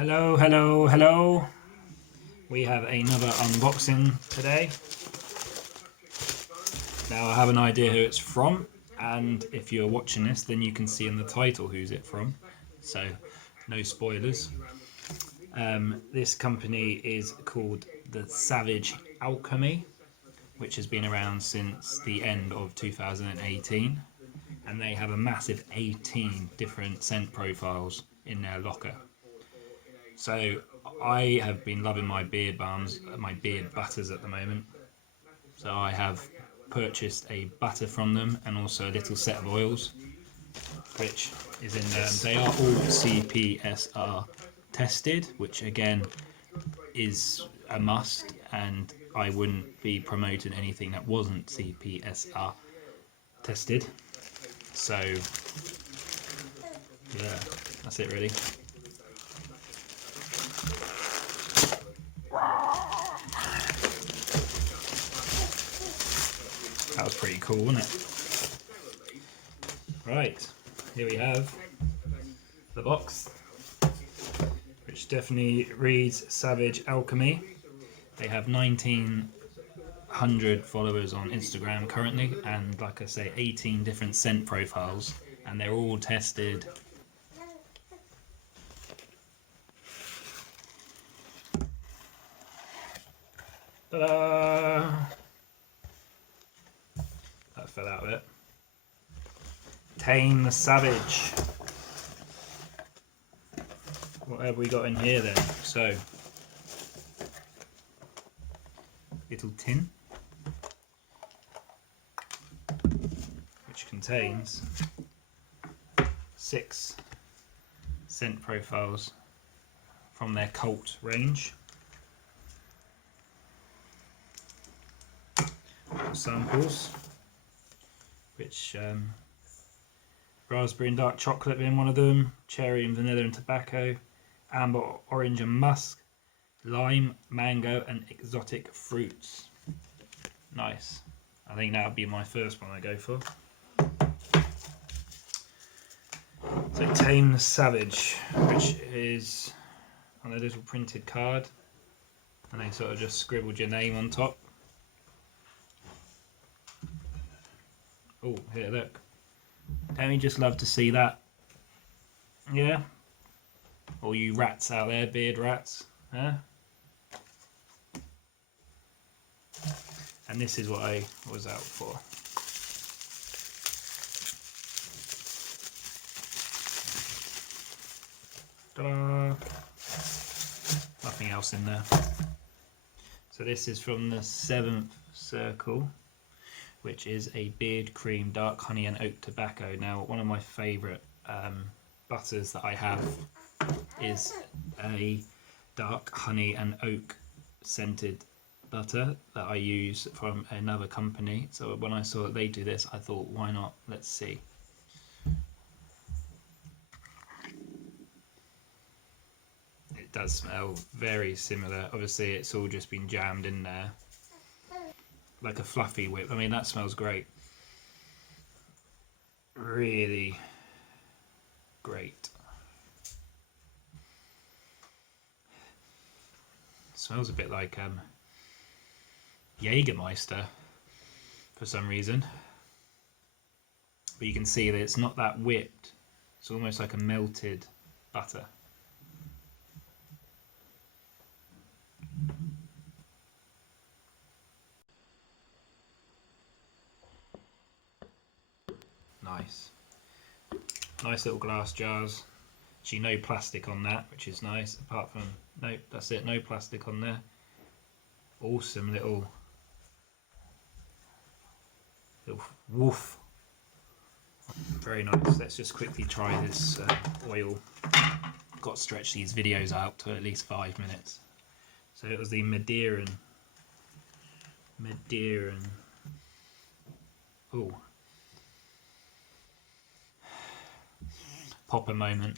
Hello, hello, hello. We have another unboxing today. Now I have an idea who it's from, and if you're watching this then you can see in the title who's it from, so no spoilers. This company is called the Savage Alchemy, which has been around since the end of 2018, and they have a massive 18 different scent profiles in their locker. So I have been loving my beard balms, my beard butters at the moment. So I have purchased a butter from them and also a little set of oils, which is in there. They are all CPSR tested, which again is a must, and I wouldn't be promoting anything that wasn't CPSR tested. So yeah, that's it really. That was pretty cool, wasn't it? Right, here we have the box, which definitely reads Savage Alchemy. They have 1,900 followers on Instagram currently, and like I say, 18 different scent profiles, and they're all tested. Ta-da! That fell out of it. Tame the Savage. What have we got in here then? So, little tin, which contains 6 scent profiles from their cult range. Samples, which raspberry and dark chocolate being one of them, cherry and vanilla and tobacco, amber, orange and musk, lime, mango and exotic fruits. Nice. I think that would be my first one I go for. So Tame the Savage, which is on a little printed card, and they sort of just scribbled your name on top. Oh, here, look. Don't you just love to see that? Yeah? All you rats out there, beard rats, huh? And this is what I was out for. Ta-da! Nothing else in there. So this is from the 7th Circle, which is a beard cream, dark honey and oak tobacco. Now, one of my favourite butters that I have is a dark honey and oak scented butter that I use from another company. So when I saw that they do this, I thought, why not? Let's see. It does smell very similar. Obviously, it's all just been jammed in there. Like a fluffy whip. I mean, that smells great. Really great. Smells a bit like Jägermeister for some reason. But you can see that it's not that whipped. It's almost like a melted butter. Nice. Nice little glass jars. Actually, no plastic on that, which is nice. Apart from, no, that's it, no plastic on there. Awesome little woof. Very nice. Let's just quickly try this oil. Got to stretch these videos out to at least 5 minutes. So it was the Madeiran. Oh. Pop a moment.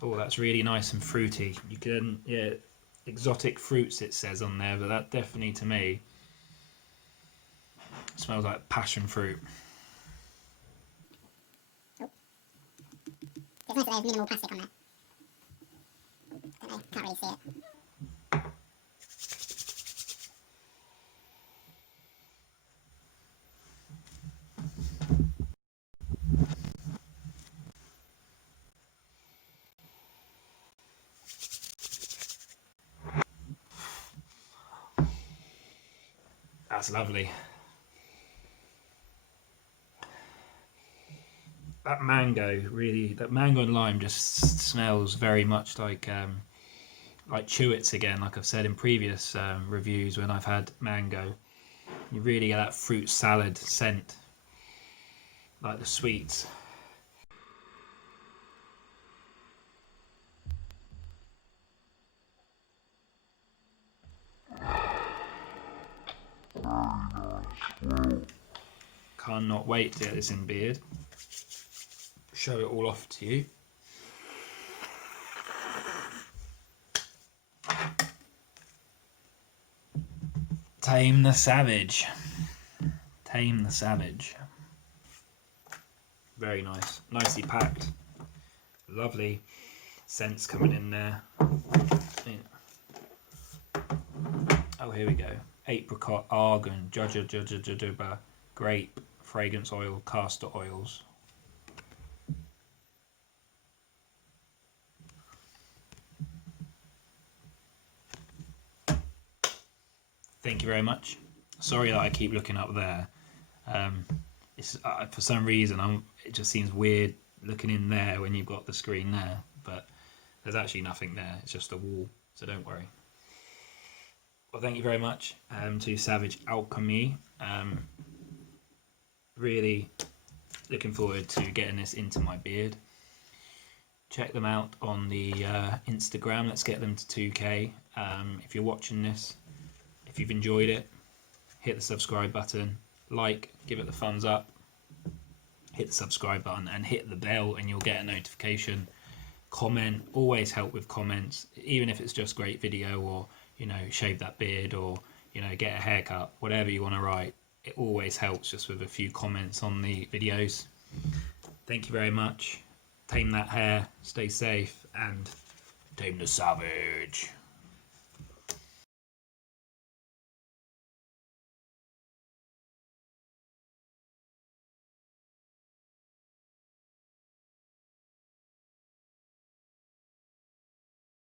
Oh, that's really nice and fruity. You can, yeah, exotic fruits it says on there, but that definitely to me smells like passion fruit. Oh. It's nice that there's minimal plastic on there. Can't really see it. That's lovely. That mango really, that mango and lime just smells very much like Chewits again, like I've said in previous reviews when I've had mango. You really get that fruit salad scent, like the sweets. Cannot wait to get this in beard. Show it all off to you. Tame the Savage. Tame the Savage. Very nice. Nicely packed. Lovely scents coming in there. Oh, here we go. Apricot, argan, jojoba, grape, fragrance oil, castor oils. Thank you very much. Sorry that I keep looking up there. It's for some reason it just seems weird looking in there when you've got the screen there, but there's actually nothing there. It's just a wall, so don't worry. Well, thank you very much to Savage Alchemy. Really looking forward to getting this into my beard. Check them out on the Instagram. Let's get them to 2K. If you're watching this, if you've enjoyed it, hit the subscribe button, give it the thumbs up, hit the subscribe button and hit the bell and you'll get a notification. Comment, always help with comments, even if it's just great video or, shave that beard or, get a haircut, whatever you want to write. It always helps just with a few comments on the videos. Thank you very much. Tame that hair, stay safe, and tame the savage.